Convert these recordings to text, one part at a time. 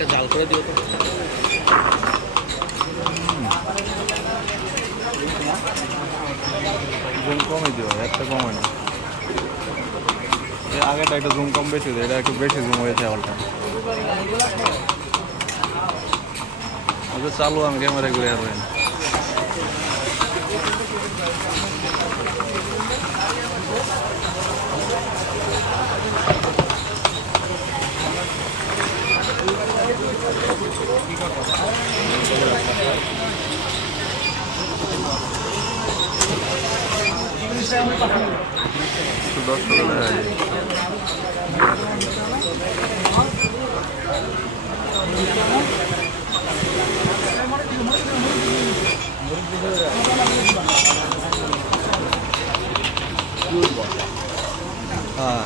একটা জাল করে দিও তো। জুম কমই দিও, একটা কম হয় না। আগেটা একটু জুম কম বেশি দেয়, এটা একটু বেশি জুম হয়েছে অলটা। চালু আমি ক্যামেরা ঘুরে আর হ্যাঁ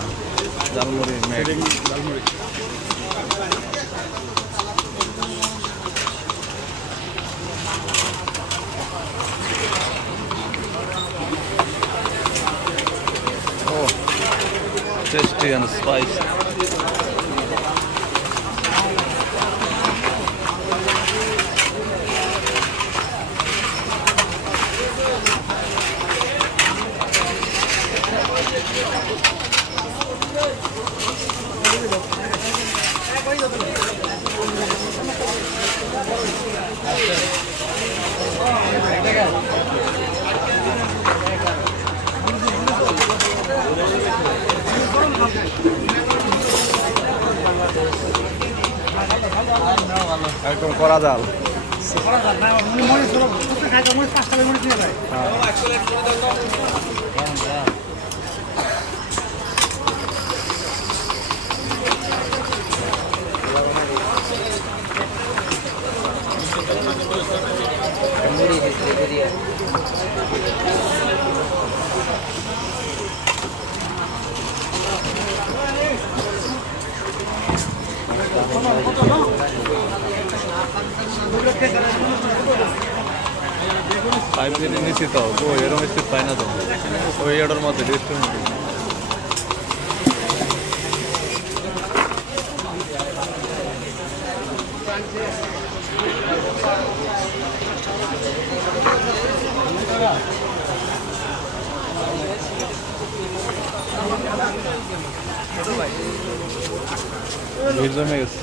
jhalmuri jhalmuri tasty and spicy. একদম করা জাল। পাইপ কেটে নিচ্ছি তো এরকম স্পিড পাই না তো ওই এটার মধ্যে ডিস্টেন্স ভিড় জমে গেছে।